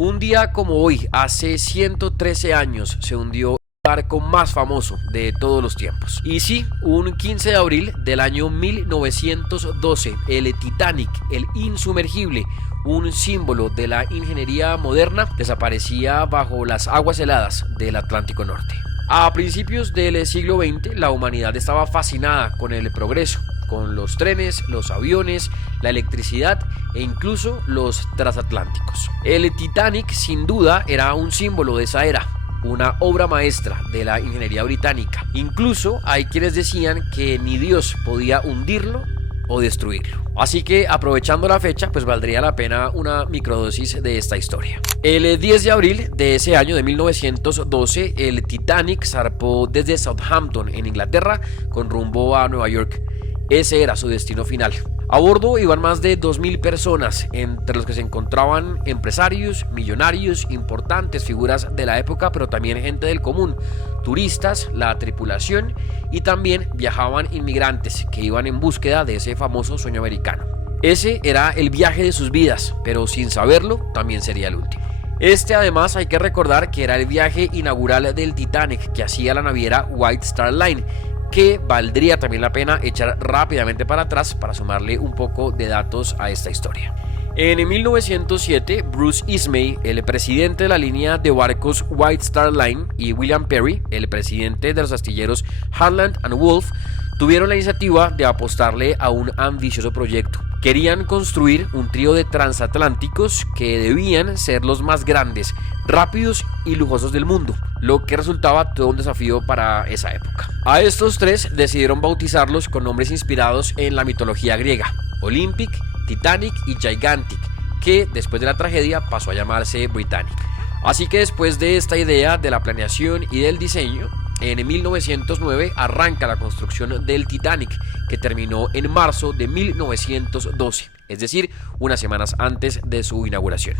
Un día como hoy, hace 113 años, se hundió el barco más famoso de todos los tiempos. Y sí, un 15 de abril del año 1912, el Titanic, el insumergible, un símbolo de la ingeniería moderna, desaparecía bajo las aguas heladas del Atlántico Norte. A principios del siglo XX, la humanidad estaba fascinada con el progreso, con los trenes, los aviones, la electricidad e incluso los transatlánticos. El Titanic sin duda era un símbolo de esa era, una obra maestra de la ingeniería británica. Incluso hay quienes decían que ni Dios podía hundirlo o destruirlo. Así que aprovechando la fecha, pues valdría la pena una microdosis de esta historia. El 10 de abril de ese año de 1912, el Titanic zarpó desde Southampton en Inglaterra con rumbo a Nueva York. Ese era su destino final. A bordo iban más de 2.000 personas, entre los que se encontraban empresarios, millonarios, importantes figuras de la época, pero también gente del común, turistas, la tripulación, y también viajaban inmigrantes que iban en búsqueda de ese famoso sueño americano. Ese era el viaje de sus vidas, pero sin saberlo también sería el último. Este además hay que recordar que era el viaje inaugural del Titanic que hacía la naviera White Star Line, que valdría también la pena echar rápidamente para atrás para sumarle un poco de datos a esta historia. En 1907, Bruce Ismay, el presidente de la línea de barcos White Star Line, y William Perry, el presidente de los astilleros Harland and Wolff, tuvieron la iniciativa de apostarle a un ambicioso proyecto. Querían construir un trío de transatlánticos que debían ser los más grandes, rápidos y lujosos del mundo, lo que resultaba todo un desafío para esa época. A estos tres decidieron bautizarlos con nombres inspirados en la mitología griega: Olympic, Titanic y Gigantic, que después de la tragedia pasó a llamarse Britannic. Así que después de esta idea de la planeación y del diseño, en 1909 arranca la construcción del Titanic, que terminó en marzo de 1912, es decir, unas semanas antes de su inauguración.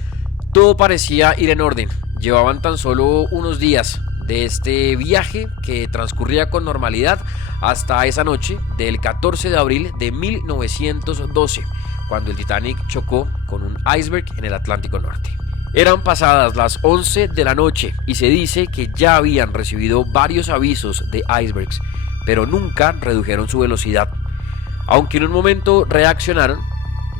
Todo parecía ir en orden, llevaban tan solo unos días de este viaje que transcurría con normalidad hasta esa noche del 14 de abril de 1912, cuando el Titanic chocó con un iceberg en el Atlántico Norte. Eran pasadas las 11 de la noche y se dice que ya habían recibido varios avisos de icebergs, pero nunca redujeron su velocidad. Aunque en un momento reaccionaron,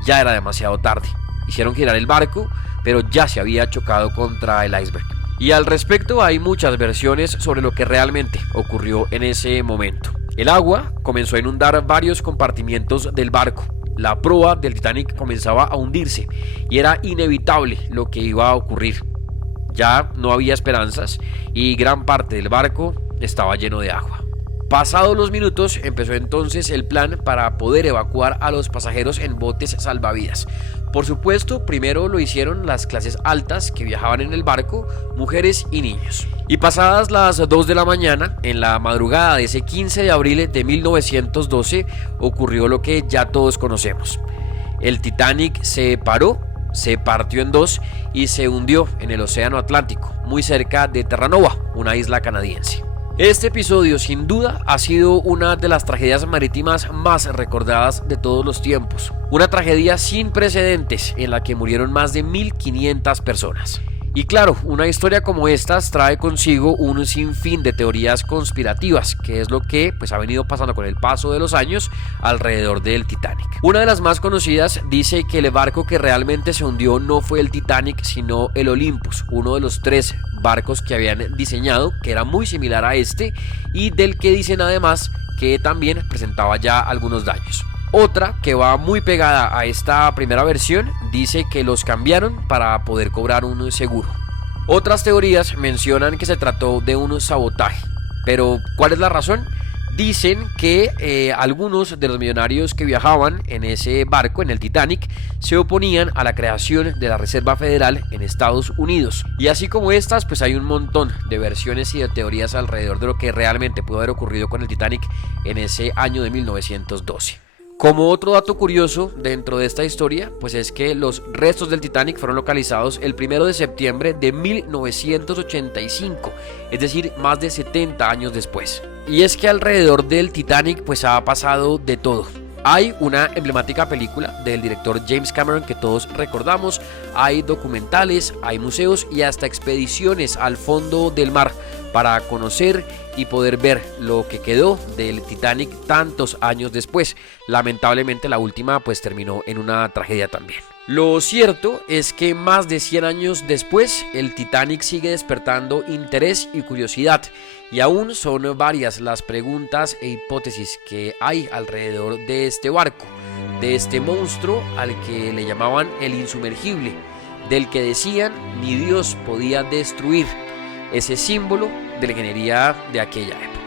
ya era demasiado tarde. Hicieron girar el barco, pero ya se había chocado contra el iceberg. Y al respecto hay muchas versiones sobre lo que realmente ocurrió en ese momento. El agua comenzó a inundar varios compartimientos del barco. La proa del Titanic comenzaba a hundirse y era inevitable lo que iba a ocurrir. Ya no había esperanzas y gran parte del barco estaba lleno de agua. Pasados los minutos empezó entonces el plan para poder evacuar a los pasajeros en botes salvavidas. Por supuesto, primero lo hicieron las clases altas que viajaban en el barco, mujeres y niños. Y pasadas las 2 de la mañana, en la madrugada de ese 15 de abril de 1912, ocurrió lo que ya todos conocemos. El Titanic se paró, se partió en dos y se hundió en el océano Atlántico, muy cerca de Terranova, una isla canadiense. Este episodio sin duda ha sido una de las tragedias marítimas más recordadas de todos los tiempos. Una tragedia sin precedentes en la que murieron más de 1.500 personas. Y claro, una historia como esta trae consigo un sinfín de teorías conspirativas, que es lo que ha venido pasando con el paso de los años alrededor del Titanic. Una de las más conocidas dice que el barco que realmente se hundió no fue el Titanic, sino el Olympus, uno de los 3 barcos que habían diseñado, que era muy similar a este, y del que dicen además que también presentaba ya algunos daños. Otra, que va muy pegada a esta primera versión, dice que los cambiaron para poder cobrar un seguro. Otras teorías mencionan que se trató de un sabotaje. Pero, ¿cuál es la razón? Dicen que algunos de los millonarios que viajaban en ese barco, en el Titanic, se oponían a la creación de la Reserva Federal en Estados Unidos. Y así como estas, hay un montón de versiones y de teorías alrededor de lo que realmente pudo haber ocurrido con el Titanic en ese año de 1912. Como otro dato curioso dentro de esta historia, es que los restos del Titanic fueron localizados el 1 de septiembre de 1985, es decir, más de 70 años después. Y es que alrededor del Titanic ha pasado de todo. Hay una emblemática película del director James Cameron que todos recordamos, hay documentales, hay museos y hasta expediciones al fondo del mar para conocer y poder ver lo que quedó del Titanic tantos años después. Lamentablemente la última pues terminó en una tragedia también. Lo cierto es que más de 100 años después, el Titanic sigue despertando interés y curiosidad, y aún son varias las preguntas e hipótesis que hay alrededor de este barco, de este monstruo al que le llamaban el insumergible, del que decían ni Dios podía destruir, ese símbolo de la ingeniería de aquella época.